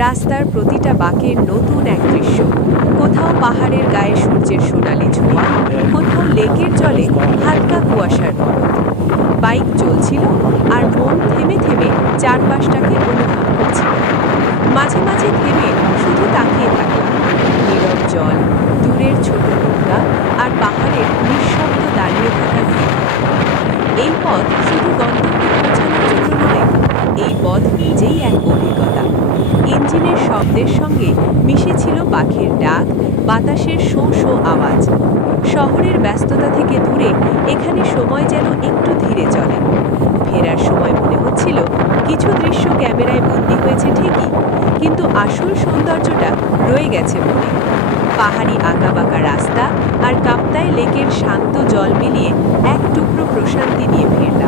রাস্তার প্রতিটা বাঁকের নতুন এক দৃশ্য। কোথাও পাহাড়ের গায়ে সূর্যের সোনালি ছোঁয়া, কোথাও লেকের জলে হালকা কুয়াশার পরত। বাইক চলছিল আর মন থেমে থেমে চারপাশটাকে অনুভব করছিল। মাঝে মাঝে থেমে শুধু তাকিয়ে থাকলাম। নীরব জল, দূরের ছোট নৌকা আর পাহাড়ের নিঃশব্দ দাঁড়িয়ে থাকা ভিড়। এই পথ শুধু গন্তব্যে পৌঁছানোর জন্য নয়, এই পথ নিজেই এক অভিজ্ঞতা। ইঞ্জিনের শব্দের সঙ্গে মিশেছিল পাখির ডাক, বাতাসের শোঁ শোঁ আওয়াজ। শহরের ব্যস্ততা থেকে দূরে এখানে সময় যেন একটু ধীরে চলে। ফেরার সময় মনে হচ্ছিল কিছু দৃশ্য ক্যামেরায় বন্দী হয়েছে ঠিকই, কিন্তু আসল সৌন্দর্যটা রয়ে গেছে মনে। পাহাড়ি আঁকাবাঁকা রাস্তা আর কাপ্তাই লেকের শান্ত জল মিলিয়ে এক টুকরো প্রশান্তি নিয়ে ফিরলাম।